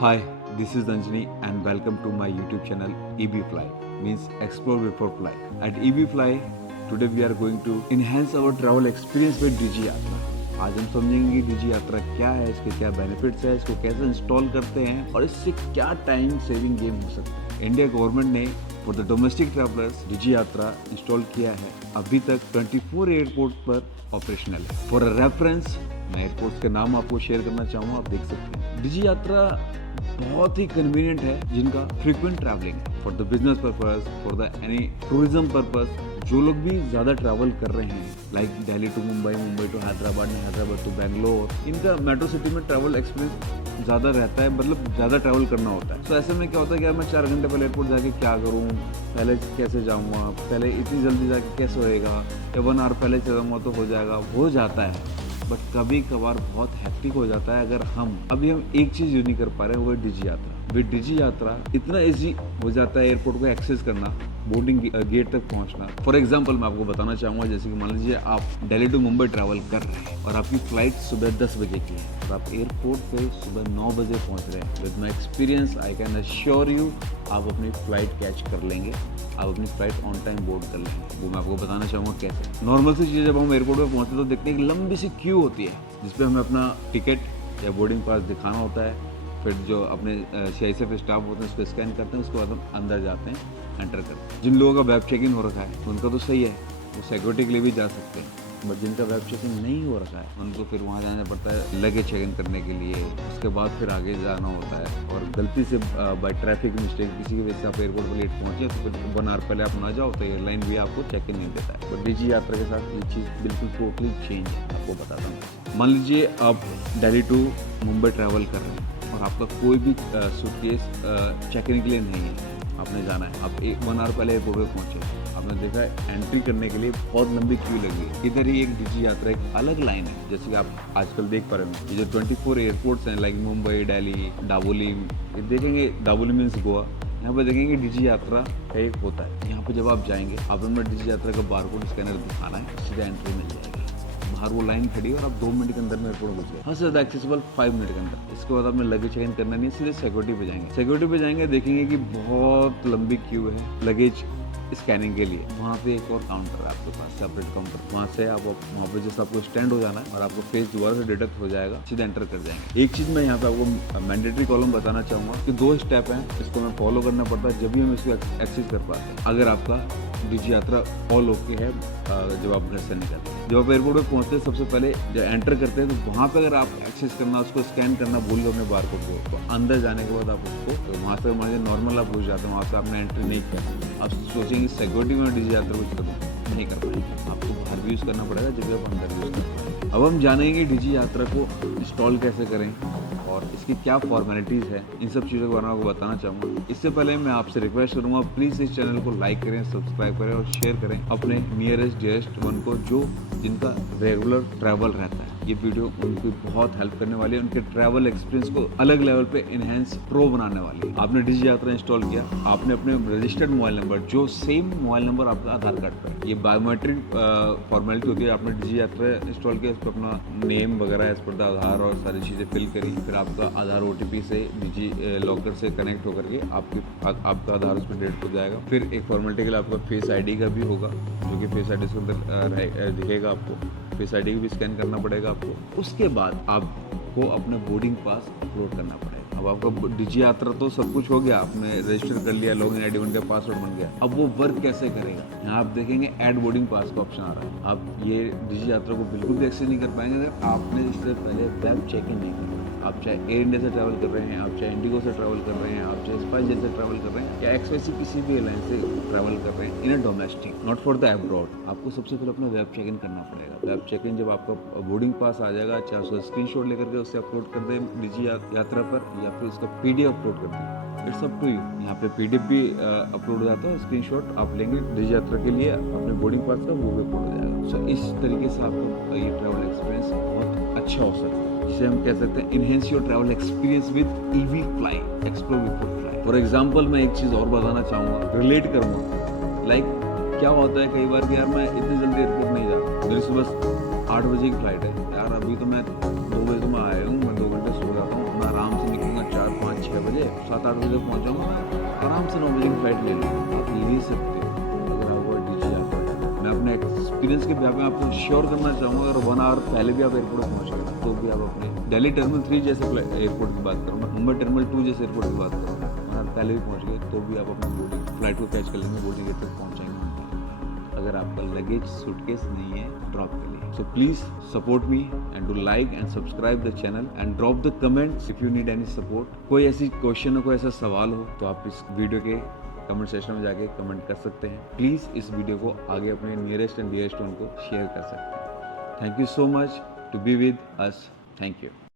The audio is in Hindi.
Hi, this is Anjani and welcome to my YouTube channel EBFly, means Explore Before Fly. At EBFly, today we are going to enhance our travel experience with Digi Yatra. आज हम समझेंगे Digi Yatra क्या है, इसके क्या बेनिफिट्स है, इसको कैसे इंस्टॉल करते हैं और इससे क्या टाइम सेविंग गेम हो सकता है। इंडिया गवर्नमेंट ने for the domestic travellers Digi Yatra install किया है। अभी तक 24 एयरपोर्ट पर ऑपरेशनल है। फॉर रेफरेंस मैं एयरपोर्ट्स के नाम आपको शेयर करना चाहूँगा, आप देख सकते हैं। Digi Yatra बहुत ही कन्वीनियंट है जिनका फ्रीक्वेंट ट्रैवलिंग है, for the business purpose, for the any tourism purpose. जो लोग भी ज़्यादा ट्रैवल कर रहे हैं like Delhi to Mumbai, Mumbai to Hyderabad, Hyderabad to Bangalore, इनका मेट्रो सिटी में ट्रैवल एक्सपीरियंस ज़्यादा रहता है, मतलब ज़्यादा ट्रैवल करना होता है। तो ऐसे में क्या होता है कि यार मैं 4 घंटे पहले एयरपोर्ट जाके क्या करूँ, पहले कैसे जाऊँगा, पहले इतनी जल्दी जाके कैसे होएगा, या 1 आवर पहले चलूँगा तो हो जाएगा, हो जाता है। बट कभी कभार बहुत हैक्टिक हो जाता है अगर हम एक चीज़ यूज नहीं कर पा रहे हैं, वो है Digi Yatra। With Digi Yatra इतना ईजी हो जाता है एयरपोर्ट को एक्सेस करना, बोर्डिंग गेट तक पहुंचना। फॉर एग्जांपल मैं आपको बताना चाहूँगा, जैसे कि मान लीजिए आप दिल्ली टू मुंबई ट्रैवल कर रहे हैं और आपकी फ्लाइट सुबह 10 बजे की है और आप एयरपोर्ट पे सुबह 9 बजे पहुंच रहे हैं। With my experience I can assure you, आप अपनी फ्लाइट कैच कर लेंगे, आप अपनी फ्लाइट ऑन टाइम बोर्ड कर लेंगे। वो मैं आपको बताना चाहूँगा कैसे। नॉर्मल सी चीज़, जब हम एयरपोर्ट पे पहुँचते तो देखते हैं कि लंबी सी क्यू होती है जिसपे हमें अपना टिकट या बोर्डिंग पास दिखाना होता है। फिर जो अपने CISF स्टाफ होते हैं उसको स्कैन करते हैं, उसके बाद हम अंदर जाते हैं, एंटर करते हैं। जिन लोगों का वेब चेक इन हो रखा है उनका तो सही है, वो सिक्योरिटी के लिए भी जा सकते हैं। बट जिनका वेब चेक इन नहीं हो रखा है उनको फिर वहाँ जाना पड़ता है लगेज चेक इन करने के लिए, उसके बाद फिर आगे जाना होता है। और गलती से बाय ट्रैफिक मिस्टेक किसी की वजह से आप एयरपोर्ट पर लेट पहुँचे तो फिर 1 आवर पहले आप ना जाओ तो एयरलाइन भी आपको चेक इन नहीं देता है। बट Digi Yatra के साथ ये चीज़ बिल्कुल टोटली चेंज है। आपको बताता हूँ, मान लीजिए आप दिल्ली टू मुंबई ट्रैवल कर रहे हैं और आपका कोई भी सूटकेस चेक इन के लिए नहीं है, आपने जाना है। आप 1 आवर पहले एयरपोर्ट पे पहुंचे, आपने देखा है एंट्री करने के लिए बहुत लंबी क्यू लगी है। इधर ही एक Digi Yatra एक अलग लाइन है, जैसे कि आप आजकल देख पा रहे हैं। ये जो 24 एयरपोर्ट्स हैं लाइक मुंबई, दिल्ली, दाबोली, ये देखेंगे दाबोली मीन्स गोवा, यहाँ पे देखेंगे Digi Yatra एक होता है। यहाँ पे जब आप जाएंगे, आप में Digi Yatra का बारकोड स्कैनर दिखाना है, सीधा एंट्री मिल जाएगी। बाहर वो लाइन खड़ी है और आप 2 मिनट के अंदर में एयरपोर्ट घुस गए। हाँ, ज़्यादा एक्सेसिबल 5 मिनट के अंदर। इसके बाद आपने लगेज चेक इन करना नहीं है, सीधे सिक्योरिटी पे जाएंगे। सिक्योरिटी पे जाएंगे, देखेंगे कि बहुत लंबी क्यू है लगेज स्कैनिंग के लिए। वहाँ पे एक और काउंटर है आपके पास, सेपरेट काउंटर। वहाँ से आप वहाँ पे जैसे आपको स्टैंड हो जाना है और आपको फेस दोबारा से डिटेक्ट हो जाएगा, सीधा एंटर कर जाएंगे। एक चीज़ मैं यहाँ पे आपको मैंडेटरी कॉलम बताना चाहूँगा कि 2 स्टेप हैं, इसको मैं फॉलो करना पड़ता है जब भी हम इसको एक्सेस कर पाते हैं। अगर आपका Digi Yatra ऑल ओके है, जब आप घर से निकलते हैं, जब आप एयरपोर्ट पे पहुँचते हैं सबसे पहले जब एंटर करते हैं तो वहाँ पे अगर आप एक्सेस करना, उसको स्कैन करना भूल गए अपने बारकोड को, तो अंदर जाने के बाद आप उसको तो वहाँ से मान लीजिए नॉर्मल आप घुस जाते हैं, वहाँ से आपने एंट्री नहीं किया, आप सोचेंगे सिक्योरिटी में Digi Yatra कुछ करूँ, नहीं कर पाएंगे। आपको बाहर भी यूज़ करना पड़ेगा जब आप अंदर यूज़ कर पाएंगे। अब हम जानेंगे Digi Yatra को इंस्टॉल कैसे करें और इसकी क्या फॉर्मेलिटीज़ है, इन सब चीज़ों के बारे में आपको बताना चाहूँगा। इससे पहले मैं आपसे रिक्वेस्ट करूँगा, प्लीज़ इस चैनल को लाइक करें, सब्सक्राइब करें और शेयर करें अपने नियरेस्ट डियरेस्ट वन को, जो जिनका रेगुलर ट्रैवल रहता है। ये वीडियो उनकी बहुत हेल्प करने वाली है, उनके ट्रैवल एक्सपीरियंस को अलग लेवल पे इनहेंस प्रो बनाने वाली है। आपने Digi Yatra इंस्टॉल किया, आपने अपने रजिस्टर्ड मोबाइल नंबर, जो सेम मोबाइल नंबर आपका आधार कार्ड पर, ये बायोमेट्रिक फॉर्मेलिटी होती है। आपने Digi Yatra इंस्टॉल किया, इस पर अपना नेम वगैरह, इस पर आधार और सारी चीज़ें फिल करी, फिर आपका आधार OTP से Digi लॉकर से कनेक्ट होकर के आपका आधार उस पर डेट हो जाएगा। फिर एक फॉर्मेलिटी के लिए आपका फेस ID का भी होगा, जो कि फेस ID के अंदर दिखेगा आपको। फेस ID भी स्कैन करना पड़ेगा आपको। उसके बाद आपको अपने बोर्डिंग पास अपलोड करना पड़ेगा। अब आपका Digi Yatra तो सब कुछ हो गया, आपने रजिस्टर कर लिया, लॉगिन ID बन गया, पासवर्ड बन गया। अब वो वर्क कैसे करेगा, यहाँ आप देखेंगे ऐड बोर्डिंग पास का ऑप्शन आ रहा है। आप ये Digi Yatra को बिल्कुल भी एक्सेस नहीं कर पाएंगे अगर आपने इससे पहले वेब चेक इन नहीं किया। आप चाहे एयर इंडिया से ट्रैवल कर रहे हैं, आप चाहे इंडिगो से ट्रैवल कर रहे हैं, आप चाहे स्पाइसजेट से ट्रैवल कर रहे हैं, या XYZ किसी भी एयरलाइन से ट्रैवल कर रहे हैं in a domestic, not for the abroad, आपको सबसे पहले अपना वेब चेक इन करना पड़ेगा। वेब चेक इन जब आपका बोर्डिंग पास आ जाएगा, चाहे उसका स्क्रीनशॉट लेकर के उससे अपलोड कर दें Digi Yatra पर, या फिर उसका PDF अपलोड कर दें, इट्स अप टू यू। यहाँ पे PDF भी अपलोड हो जाता है, स्क्रीनशॉट आप लेंगे Digi Yatra के लिए अपने बोर्डिंग पास का, वो भी अपलोड हो जाएगा। सो इस तरीके से आपका ये ट्रैवल एक्सपीरियंस बहुत अच्छा हो सकता है, जिसे हम कह सकते हैं enhance your travel experience with EBFly, explore before fly. For example मैं एक चीज़ और बताना चाहूँगा, रिलेट करूँगा। लाइक क्या होता है कई बार कि यार मैं इतनी जल्दी एयरपोर्ट नहीं जा, मेरी सुबह 8 बजे की फ्लाइट है, यार अभी तो मैं 2 बजे तो मैं आया हूँ, मैं 2 घंटे सो जाता हूँ, मैं आराम से निकलूँगा 4, 5, 6 7-8 बजे तक पहुँच जाऊँगा, आराम से 9 बजे की फ्लाइट ले लूँगा। आप ले सकते हो अगर आपको डीजी आता है। मैं अपने एक्सपीरियंस के बेस पे आपको श्योर करना चाहूँगा, अगर 1 आवर पहले भी आप एयरपोर्ट पहुँच गए तो भी आप अपने दिल्ली टर्मिनल 3 जैसे एयरपोर्ट की बात करूँ, मुंबई टर्मिनल 2 जैसे एयरपोर्ट की बात करूँ, 1 आवर पहले भी पहुँच गए तो भी आप अपनी बोर्डिंग फ्लाइट को कैच कर लेंगे, बोर्डिंग गेट तक पहुँच जाएंगे। अगर आपका लगेज सूटकेस नहीं है ड्रॉप के लिए, so please support me and do like and subscribe the channel and drop the comments if you need any support. कोई ऐसी क्वेश्चन हो, कोई ऐसा सवाल हो तो आप इस वीडियो के कमेंट सेक्शन में जाके कमेंट कर सकते हैं। प्लीज इस वीडियो को आगे अपने नियरेस्ट एंड डियरेस्ट उनको शेयर कर सकते हैं। Thank you so much to be with us. Thank you.